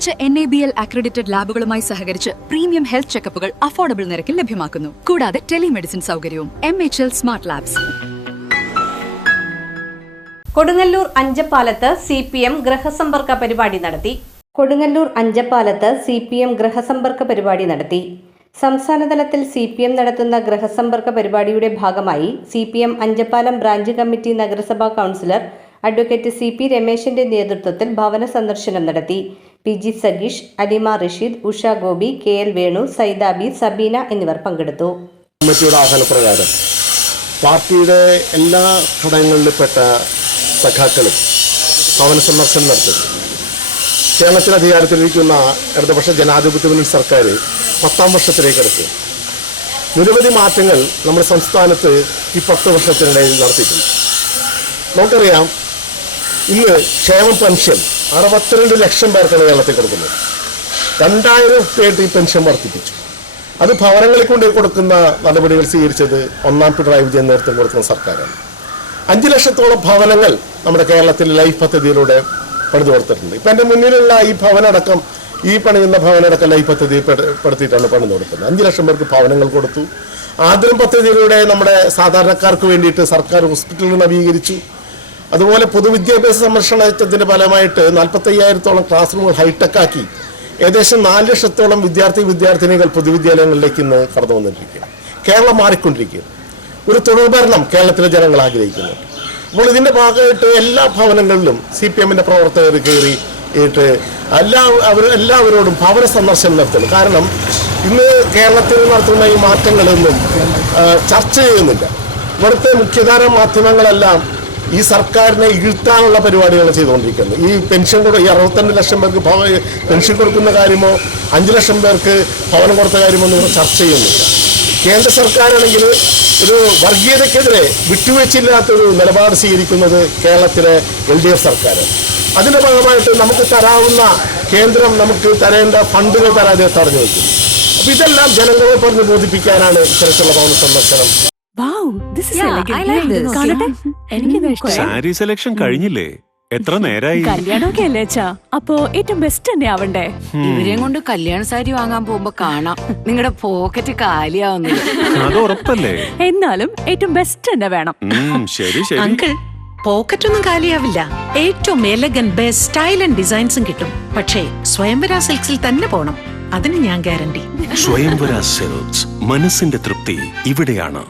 മികച്ച NABL accredited ലാബുകളുമായി സഹകരിച്ച് premium health ചെക്കപ്പുകൾ affordable നിരക്കിൽ ലഭ്യമാക്കുന്നു. കൂടാതെ ടെലിമെഡിസിൻ സൗകര്യവും. MHL smart labs. കൊടുങ്ങല്ലൂർ അഞ്ചപ്പാലത്ത് CPM ഗൃഹസമ്പർക്ക പരിപാടി നടത്തി. കൊടുങ്ങല്ലൂർ അഞ്ചപ്പാലത്ത് CPM ഗൃഹസമ്പർക്ക പരിപാടി നടത്തി. സംസ്ഥാനതലത്തിൽ CPM നടത്തുന്ന ഗൃഹസമ്പർക്ക പരിപാടിയുടെ ഭാഗമായി CPM അഞ്ചപ്പാലം ബ്രാഞ്ച് കമ്മിറ്റി നഗരസഭാ കൗൺസിലർ അഡ്വക്കേറ്റ് CP രമേശിന്റെ നേതൃത്വത്തിൽ ഭവന സന്ദർശനം നടത്തി. PG സഗീഷ്, അലിമ റഷീദ്, ഉഷ ഗോപി, KL വേണു, സൈദാബി, സബീന എന്നിവർ പങ്കെടുത്തു. കമ്മിറ്റിയുടെ ആഹ്വാനപ്രകാരം പാർട്ടിയുടെ എല്ലാ ഘടകങ്ങളിൽപ്പെട്ട സഖാക്കളും ഭവന സന്ദർശനം നടത്തുന്നു. കേരളത്തിൽ അധികാരത്തിലിരിക്കുന്ന ഇടതുപക്ഷ ജനാധിപത്യ മുന്നണി സർക്കാർ 10ാം വർഷത്തിലേക്ക് എടുത്തു. നിരവധി മാറ്റങ്ങൾ നമ്മുടെ സംസ്ഥാനത്ത് ഈ 10 വർഷത്തിനിടയിൽ നടത്തിയിട്ടുണ്ട്. നമുക്കറിയാം, ഇന്ന് ക്ഷേമ പെൻഷൻ 62 ലക്ഷം പേർക്കാണ് കേരളത്തിൽ കൊടുക്കുന്നത്. 2000 രൂപയായിട്ട് ഈ പെൻഷൻ വർദ്ധിപ്പിച്ചു. അത് ഭവനങ്ങളിൽ കൊണ്ട് കൊടുക്കുന്ന നടപടികൾ സ്വീകരിച്ചത് 1ാം പിണറായി വിജയൻ നേതൃത്വം കൊടുക്കുന്ന സർക്കാരാണ്. 5 ലക്ഷത്തോളം ഭവനങ്ങൾ നമ്മുടെ കേരളത്തിൽ ലൈഫ് പദ്ധതിയിലൂടെ പണിതു കൊടുത്തിട്ടുണ്ട്. ഇപ്പം എൻ്റെ മുന്നിലുള്ള ഈ ഭവനടക്കം, ഈ പണിയുന്ന ഭവനടക്കം ലൈഫ് പദ്ധതി പെടുത്തിയിട്ടാണ് പണിത് കൊടുക്കുന്നത്. 5 ലക്ഷം പേർക്ക് ഭവനങ്ങൾ കൊടുത്തു. ആദ്യം പദ്ധതിയിലൂടെ നമ്മുടെ സാധാരണക്കാർക്ക് വേണ്ടിയിട്ട് സർക്കാർ ഹോസ്പിറ്റലുകൾ നവീകരിച്ചു. അതുപോലെ പൊതുവിദ്യാഭ്യാസ സംരക്ഷണത്തിൻ്റെ ഫലമായിട്ട് 45,000-ഓളം ക്ലാസ് റൂമുകൾ ഹൈടെക്കാക്കി. ഏകദേശം 4 ലക്ഷത്തോളം വിദ്യാർത്ഥിനികൾ പൊതുവിദ്യാലയങ്ങളിലേക്ക് ഇന്ന് കടന്നു വന്നിട്ടിരിക്കുക. കേരളം മാറിക്കൊണ്ടിരിക്കുക. ഒരു തുടർ ഭരണം കേരളത്തിലെ ജനങ്ങൾ ആഗ്രഹിക്കുന്നു. അപ്പോൾ ഇതിൻ്റെ ഭാഗമായിട്ട് എല്ലാ ഭവനങ്ങളിലും CPM-ന്റെ പ്രവർത്തകർ കയറിയിട്ട് എല്ലാവരോടും ഭവന സന്ദർശനം നടത്തുന്നു. കാരണം ഇന്ന് കേരളത്തിൽ നടത്തുന്ന ഈ മാറ്റങ്ങളൊന്നും ചർച്ച ചെയ്യുന്നില്ല. ഇവിടുത്തെ മുഖ്യധാര മാധ്യമങ്ങളെല്ലാം ഈ സർക്കാരിനെ ഇഴുത്താനുള്ള പരിപാടികൾ ചെയ്തുകൊണ്ടിരിക്കുന്നത്. ഈ പെൻഷൻ ഈ 62 ലക്ഷം പേർക്ക് പെൻഷൻ കൊടുക്കുന്ന കാര്യമോ 5 ലക്ഷം പേർക്ക് ഭവനം കൊടുത്ത കാര്യമോ ഒന്നും ചർച്ച ചെയ്യുന്നില്ല. കേന്ദ്ര സർക്കാരാണെങ്കിൽ ഒരു വർഗീയതയ്ക്കെതിരെ വിട്ടുവീഴ്ചയില്ലാത്തൊരു നിലപാട് സ്വീകരിക്കുന്നത് കേരളത്തിലെ LDF സർക്കാർ. അതിൻ്റെ ഭാഗമായിട്ട് നമുക്ക് തരാവുന്ന കേന്ദ്രം നമുക്ക് തരേണ്ട ഫണ്ടുകൾ തരാതെ തടഞ്ഞു വയ്ക്കും. അപ്പോൾ ഇതെല്ലാം ജനങ്ങളെ പറഞ്ഞ് ബോധിപ്പിക്കാനാണ് ഇത്തരത്തിലുള്ള ഭവന സന്ദർശനം. സാരി സെലക്ഷൻ കഴിഞ്ഞില്ലേ? എത്ര നേരായി? കല്യാണമൊക്കെ അല്ലേ അച്ഛാ? അപ്പോ ഏറ്റവും ബെസ്റ്റ് തന്നെ ആവണ്ടേ? ഇവരെയും കൊണ്ട് കല്യാണ സാരി വാങ്ങാൻ പോകുമ്പോ കാണാം നിങ്ങളുടെ പോക്കറ്റ് കാലിയാവുന്നില്ല. അത് ഉറപ്പല്ലേ? എന്നാലും ഏറ്റവും ബെസ്റ്റ് തന്നെ വേണം. ശരി ശരി അങ്കിൾ, പോക്കറ്റ് ഒന്നും കാലിയാവില്ല. ഏറ്റവും എലഗൻ ബെസ്റ്റ് സ്റ്റൈൽ ആൻഡ് ഡിസൈൻസും കിട്ടും. പക്ഷേ സ്വയംവര സിൽക്സിൽ തന്നെ പോണം. അതിന് ഞാൻ ഗ്യാരണ്ടി. സ്വയംവര സിൽക്സ്, മനസ്സിന്റെ തൃപ്തി ഇവിടെയാണ്.